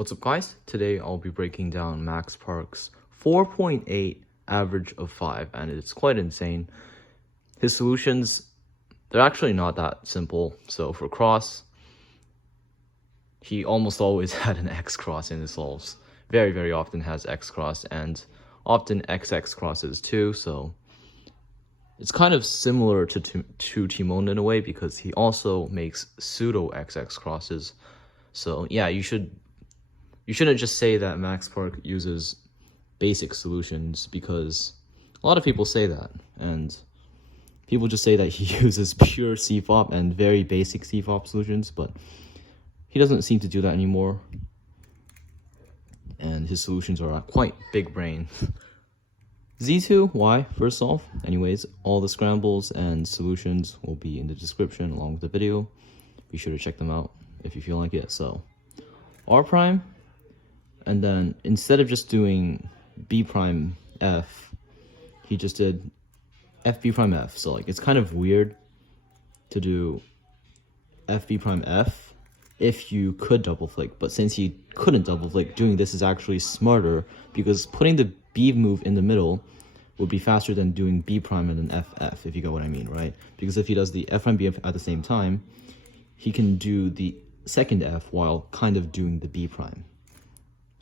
What's up guys? Today I'll be breaking down Max Park's 4.8 average of 5, and it's quite insane. His solutions, they're actually not that simple. So for cross, he almost always had an X cross in his solves. Very often has X cross and often XX crosses too, so it's kind of similar to Timon in a way because he also makes pseudo XX crosses. So yeah, you shouldn't just say that Max Park uses basic solutions, because a lot of people say that, and people just say that he uses pure CFOP and very basic CFOP solutions, but he doesn't seem to do that anymore, and his solutions are quite big brain. Z2, why? First solve. Anyways, all the scrambles and solutions will be in the description along with the video. Be sure to check them out if you feel like it. So, R prime, and then instead of just doing B prime F, he just did F B prime F. So like it's kind of weird to do F B prime F if you could double flick, but since he couldn't double flick, doing this is actually smarter because putting the B move in the middle would be faster than doing B prime and then FF, if you get what I mean, right? Because if he does the F prime B at the same time, he can do the second F while kind of doing the B prime.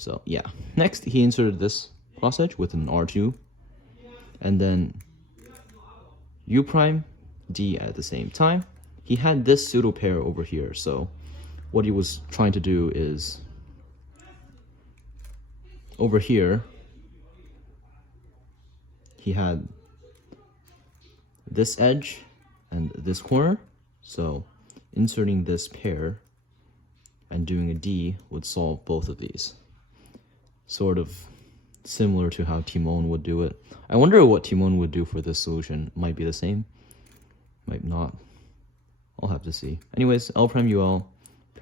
So yeah. Next, he inserted this cross edge with an R2, and then U prime D at the same time. He had this pseudo pair over here, so what he was trying to do is over here he had this edge and this corner, so inserting this pair and doing a D would solve both of these. Sort of similar to how Timon would do it. I wonder what Timon would do for this solution. Might be the same, might not. I'll have to see. Anyways, L prime UL,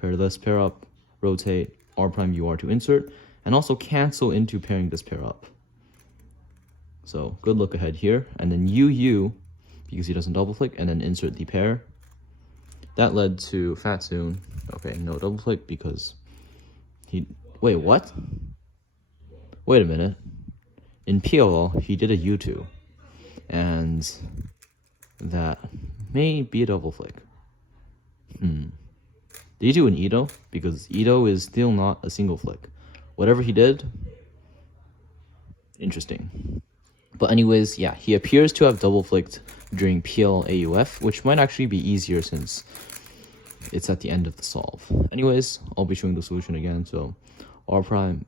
pair this, pair up, rotate, R prime UR to insert, and also cancel into pairing this pair up. So good look ahead here, and then UU, because he doesn't double flick, and then insert the pair. That led to Fatsoon. Okay, no double flick because he, wait, what? Wait a minute. In PLL, he did a U2, and that may be a double flick. Did he do an Ito? Because Ito is still not a single flick. Whatever he did, interesting. But anyways, yeah, he appears to have double flicked during PL AUF, which might actually be easier since it's at the end of the solve. Anyways, I'll be showing the solution again. So R prime,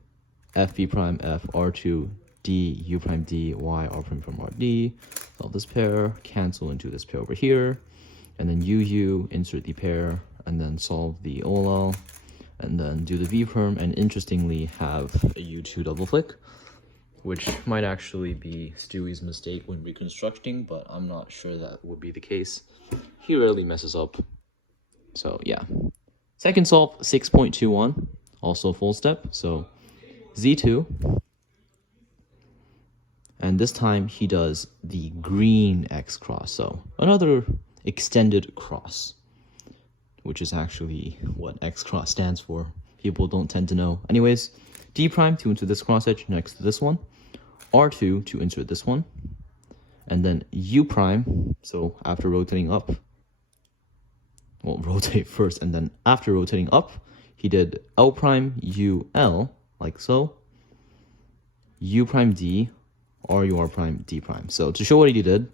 F B prime F, R2, D, U prime D, Y, R prime from RD. Solve this pair, cancel into this pair over here, and then UU, insert the pair, and then solve the OLL, and then do the V perm, and interestingly have a U2 double flick, which might actually be Stewie's mistake when reconstructing, but I'm not sure that would be the case. He rarely messes up. So yeah. Second solve, 6.21, also full step, so Z2. And this time he does the green X cross, so another extended cross, which is actually what X cross stands for. People don't tend to know. Anyways, D prime to insert this cross edge next to this one, R2 to insert this one, and then U prime, so after rotating up, well, rotate first, and then after rotating up, he did L prime UL, like so, U prime D, RUR prime D prime. So to show what he did,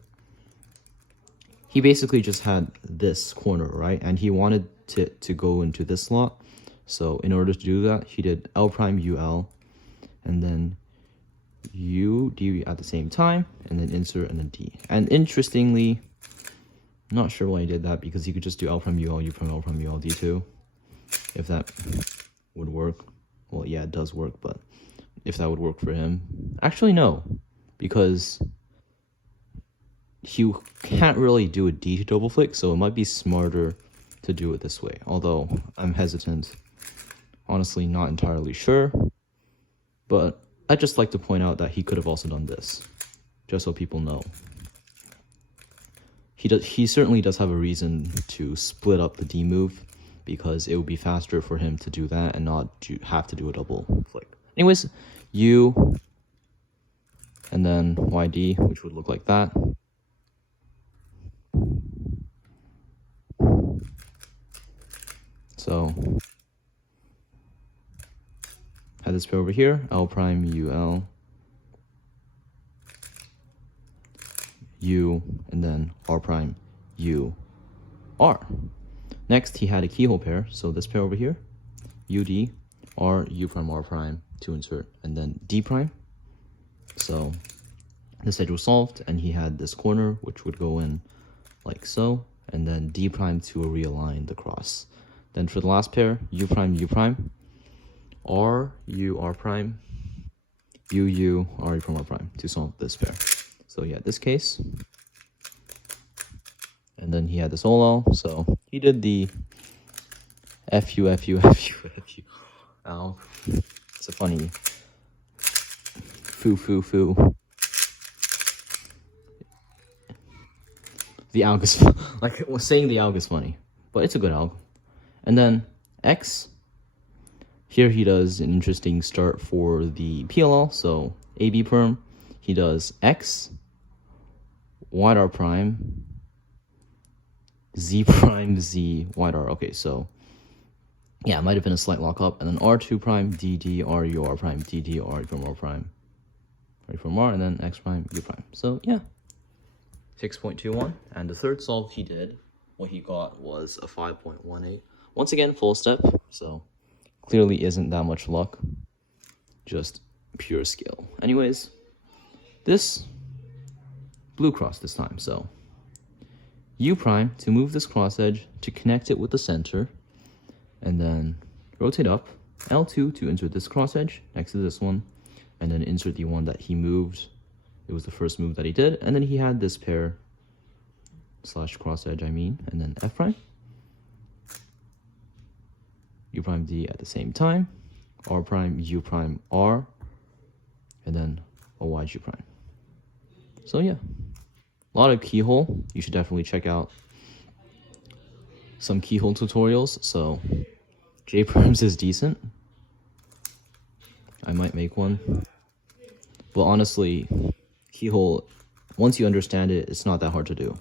he basically just had this corner, right? And he wanted to go into this slot. So in order to do that, he did L prime UL, and then U, D at the same time, and then insert, and then D. And interestingly, I'm not sure why he did that, because he could just do L prime UL, U prime L prime UL, D2, if that would work. Well, yeah, it does work, but if that would work for him. Actually, no, because you can't really do a D2 double flick, so it might be smarter to do it this way. Although I'm hesitant, honestly not entirely sure, but I'd just like to point out that he could have also done this, just so people know. He certainly does have a reason to split up the D move, because it would be faster for him to do that and not have to do a double flick. Anyways, U and then YD, which would look like that. So had this pair over here, L prime UL, U, and then R prime U R. Next, he had a keyhole pair, so this pair over here, UD, R, U prime, R prime to insert, and then D prime. So this edge was solved, and he had this corner, which would go in like so, and then D prime to realign the cross. Then for the last pair, U prime, R, U, R prime, U, U, R, U prime, R prime to solve this pair. So yeah, this case. And then he had this OLL, so he did the FU. Ow. It's a funny foo. The alg is like saying the alg is funny, but it's a good alg. And then X, here he does an interesting start for the PLL. So AB perm, he does X, wide R prime, Z prime, Z, wide R. Okay, so yeah, it might have been a slight lockup. And then R2 prime, DD, RU, R prime, DD, R from R prime, R from R, and then X prime, U prime. So yeah, 6.21. And the third solve he did, what he got was a 5.18. Once again, full step, so clearly isn't that much luck, just pure skill. Anyways, this blue cross this time, so U prime to move this cross edge to connect it with the center, and then rotate up, L2 to insert this cross edge next to this one, and then insert the one that he moved. It was the first move that he did, and then he had this pair slash cross edge, and then F prime, U prime D at the same time, R prime, U prime R, and then a wide U prime. So yeah, a lot of keyhole. You should definitely check out some keyhole tutorials. So J perms is decent. I might make one. But honestly, keyhole, once you understand it, it's not that hard to do.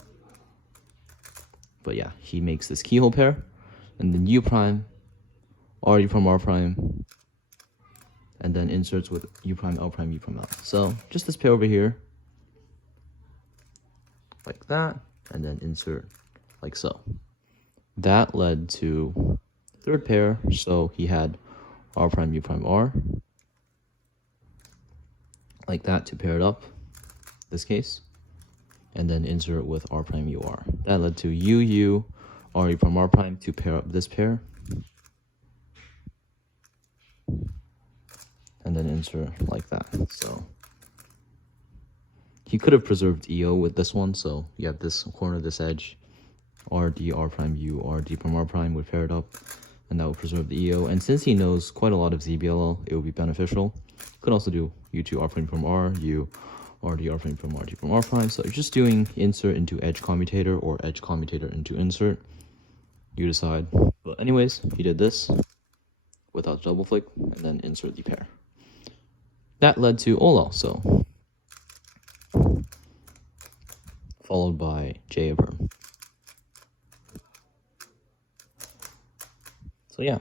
But yeah, he makes this keyhole pair, and then U prime, R, U prime, R prime, and then inserts with U prime, L prime, U prime, L. So just this pair over here, like that, and then insert like so. That led to third pair, so he had R prime, U prime, R, like that to pair it up, this case, and then insert with R prime, U, R. That led to U, U, R, U prime, R prime to pair up this pair, and then insert like that. So he could have preserved EO with this one, so you have this corner, this edge, RD, R prime, U, RD prime, R prime would pair it up, and that would preserve the EO. And since he knows quite a lot of ZBLL, it would be beneficial. You could also do U2, R prime from R, U, RD, R prime from RD from R prime. So just doing insert into edge commutator or edge commutator into insert, you decide. But anyways, he did this without double flick, and then insert the pair. That led to OLL, so followed by J perm. So yeah,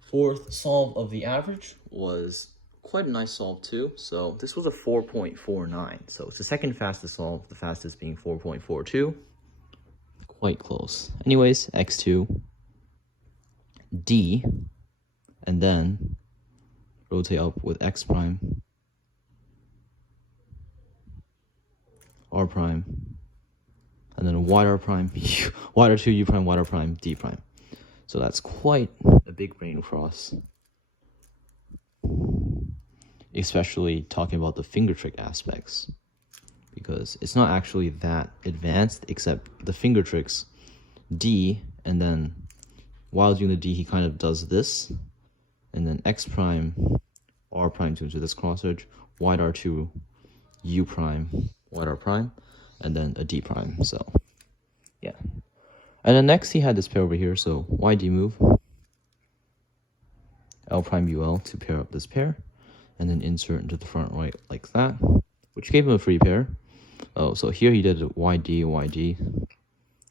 fourth solve of the average was quite a nice solve too. So this was a 4.49. So it's the second fastest solve, the fastest being 4.42. Quite close. Anyways, X2, D, and then rotate up with X prime, R prime, and then wide R prime, wide R2, U prime, wide R prime, D prime. So that's quite a big brain cross, especially talking about the finger trick aspects, because it's not actually that advanced, except the finger tricks, D, and then while doing the D, he kind of does this, and then X prime, R prime to into this cross edge, wide R2, U prime, wide R prime, and then a D prime. So yeah, And then next he had this pair over here, so YD move. L prime UL to pair up this pair, and then insert into the front right like that, which gave him a free pair. Oh, so here he did YD, YD.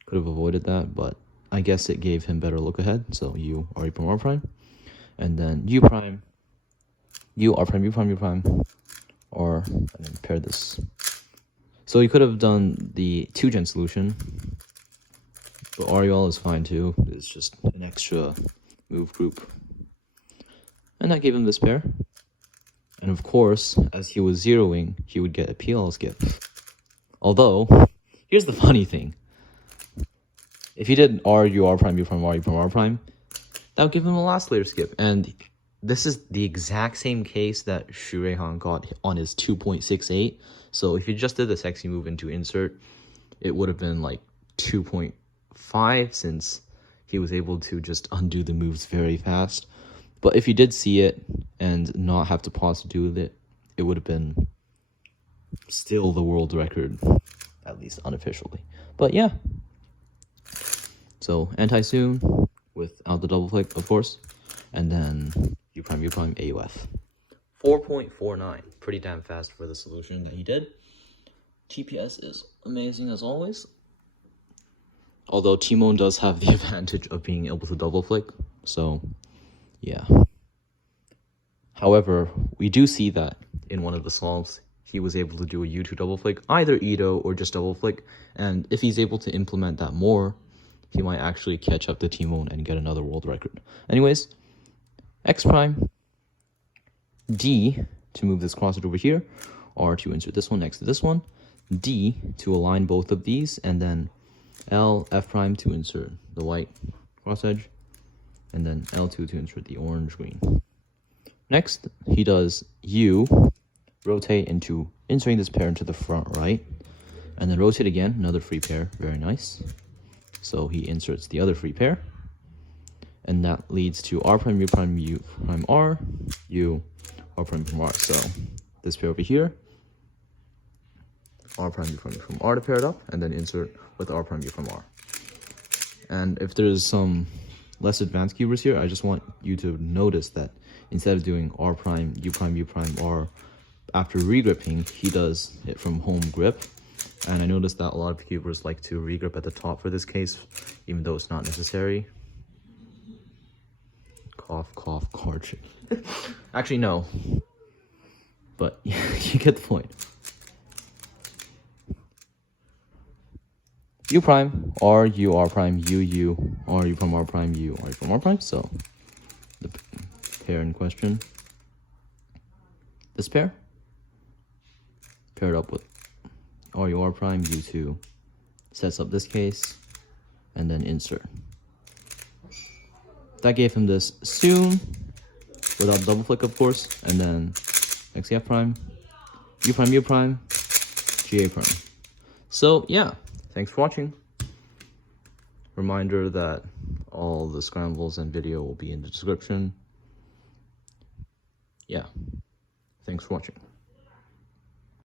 Could have avoided that, but I guess it gave him better look ahead. So U, RE prime, R prime. And then U prime, U, R prime, U prime, U prime. Or, and then pair this. So you could have done the 2-gen solution, but RUL is fine too. It's just an extra move group. And that gave him this pair. And of course, as he was zeroing, he would get a PL skip. Although, here's the funny thing. If he did RU, R prime, U prime, R, U prime, R prime, that would give him a last layer skip. And this is the exact same case that Xu Ruihan got on his 2.68. So if he just did the sexy move into insert, it would have been like 2.5 since he was able to just undo the moves very fast. But if you did see it and not have to pause to do it, it would have been still the world record, at least unofficially. But yeah. So anti-soon without the double flick, of course. And then U prime, AUF. 4.49. Pretty damn fast for the solution that he did. TPS is amazing as always. Although Timon does have the advantage of being able to double flick. So, yeah. However, we do see that in one of the solves, he was able to do a U2 double flick, either Ito or just double flick. And if he's able to implement that more, he might actually catch up to Timon and get another world record. Anyways, X prime, D to move this crossed over here, R to insert this one next to this one, D to align both of these, and then L, F prime to insert the white cross edge, and then L2 to insert the orange green. Next, he does U, rotate into inserting this pair into the front right, and then rotate again, another free pair, very nice. So he inserts the other free pair, and that leads to R prime, U prime, U prime, R, U, R prime, from R. So this pair over here, R prime, U prime, U prime, R to pair it up, and then insert with R prime, U prime, R. And if there's some less advanced keepers here, I just want you to notice that instead of doing R prime, U prime, R, after regripping, he does it from home grip. And I noticed that a lot of keepers like to regrip at the top for this case, even though it's not necessary. Cough, cough, card. Actually, no. But you get the point. U prime, R, U, R prime, U, U, R, U prime, R prime, U, R, U prime, R prime. So the pair in question, this pair, paired up with R, U, R prime, U2, sets up this case, and then insert. That gave him this soon, without double flick, of course, and then XF prime, U prime, GA prime. So yeah, thanks for watching. Reminder that all the scrambles and video will be in the description. Yeah, thanks for watching.